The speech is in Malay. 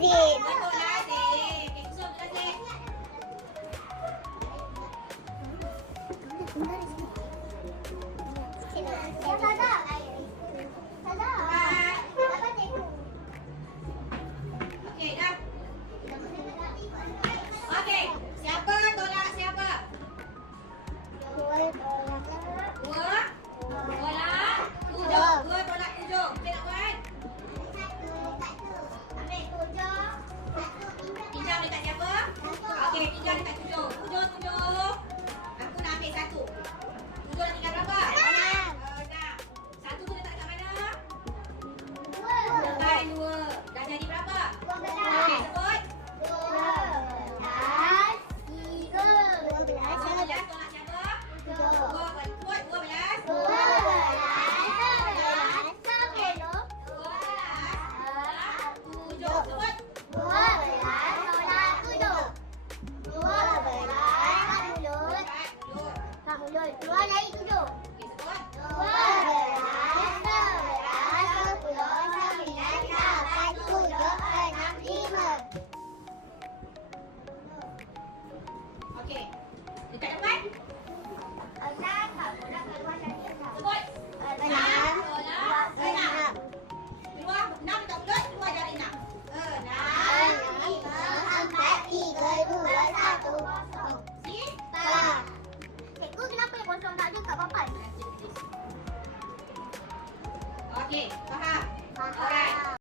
lazim. Betul lazim. Okey, susun lazim. Okey, dah. Okey, siapa tolak siapa? Dua tolak tujuh. Dua tolak tujuh. Kita nak buat? Pinjam dekat siapa? Okey, pinjam dekat tujuh. Tujuh. Aku nak ambil satu. Tujuh dah tinggal berapa? Enam. Satu tu letak kat mana? Letak dua. Dah jadi berapa? Okey, sebut. 12 tolak siapa? 12. Okey. Dekat depan. Sebut. 6 tolak 6. Keluar 6 tak bulat, keluar jari 6. 6. Cikgu kenapa yang kosong tak ada kat papan? Okey, faham? Alright.